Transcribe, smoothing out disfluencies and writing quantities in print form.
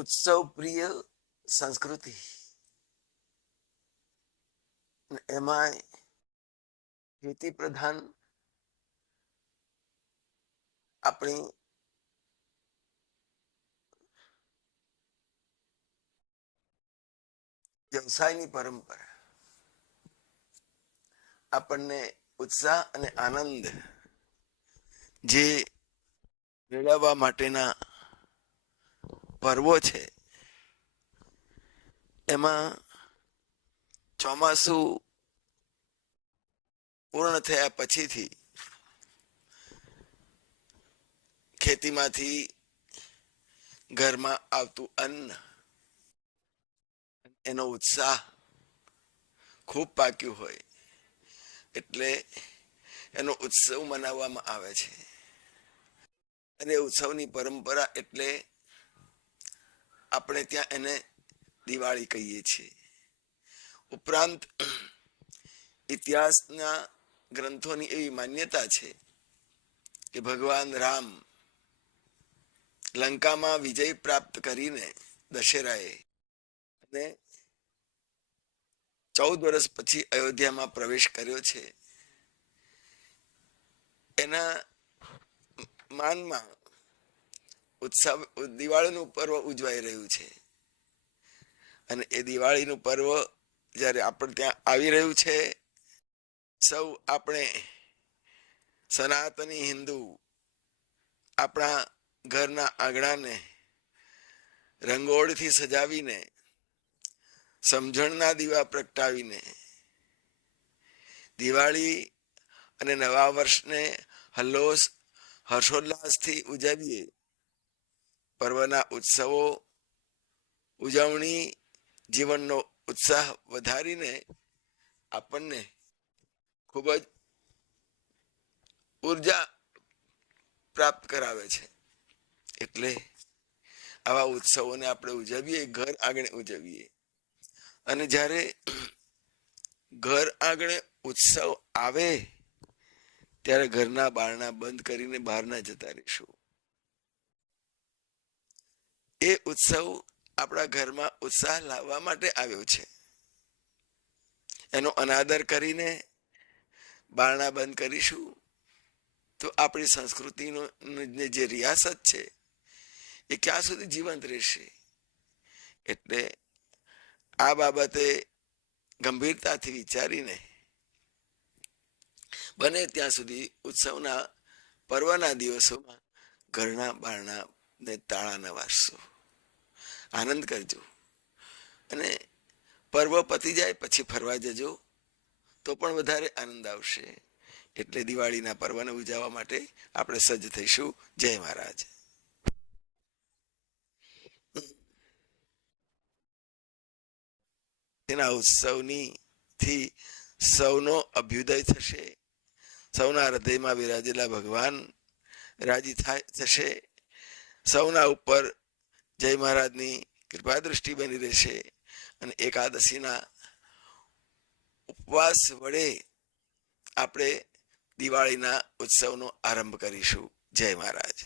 ઉત્સવ પ્રિય સંસ્કૃતિ, એમાં ખેતી પ્રધાન આપણી વ્યવસાયની પરંપરા આપણને ઉત્સાહ અને આનંદ જે મેળવવા માટેના પર્વો છે, એમાં ચોમાસું પૂર્ણ થયા પછીથી ખેતીમાંથી ઘરમાં આવતું અન્ન, એનો ઉત્સાહ ખૂબ પાક્યું હોય એટલે એનો ઉત્સવ મનાવવામાં આવે છે. અને ઉત્સવની પરંપરા એટલે આપણે ત્યાં એને દિવાળી કહીએ છીએ. ઉપરાંત ઇતિહાસના ગ્રંથોની એવી માન્યતા છે કે ભગવાન રામ લંકામાં વિજય પ્રાપ્ત કરીને દશેરાએ અને 14 વર્ષ પછી અયોધ્યામાં પ્રવેશ કર્યો છે. એના માનમાં ઉત્સવ દિવાળીનું પર્વ ઉજવાઈ રહ્યું છે. અને એ દિવાળીનું પર્વ જ્યારે આપણે ત્યાં આવી રહ્યું છે, સૌ આપણે સનાતની હિન્દુ આપણા ઘરના આંગણાને રંગોળીથી સજાવીને, સમજણના દીવા પ્રગટાવીને દિવાળી અને નવા વર્ષને હર્ષોલ્લાસથી ઉજવીએ. પર્વના ઉત્સવો ઉજવણી જીવનનો ઉત્સાહ વધારીને આપણને ખૂબ જ ઉર્જા પ્રાપ્ત કરાવે છે. એટલે આવા ઉત્સવોને આપણે ઉજવીએ, ઘર આંગણે ઉજવીએ. અને જ્યારે ઘર આંગણે ઉત્સવ આવે ત્યારે ઘરના બારણા બંધ કરીને બહાર ના જતા રહીશું. એ ઉત્સવ આપણા ઘરમાં ઉત્સાહ લાવવા માટે આવ્યો છે. એનો અનાદર કરીને બારણા બંધ કરીશું તો આપણી સંસ્કૃતિનો જે રિયાસત છે એ ક્યાં સુધી જીવંત રહેશે? એટલે આ બાબતે ગંભીરતાથી વિચારીને બને ત્યાં સુધી ઉત્સવના પર્વના દિવસોમાં ઘરના બારણા ને તાળા ન વારશો. આનંદ કરજો. અને પર્વ પતી જાય પછી ફરવા જજો તો પણ વધારે આનંદ આવશે. એટલે દિવાળીના પર્વને ઉજવવા માટે આપણે સજ્જ થઈશું. જય મહારાજ. તેના ઉત્સવની થી સૌનો અભ્યુદય થશે. સૌના હૃદયમાં વિરાજેલા ભગવાન રાજી થશે. સૌના ઉપર જય મહારાજની કૃપા દૃષ્ટિ બની રહેશે. અને એકાદશીના ઉપવાસ વડે આપણે દિવાળીના ઉત્સવનો આરંભ કરીશું. જય મહારાજ.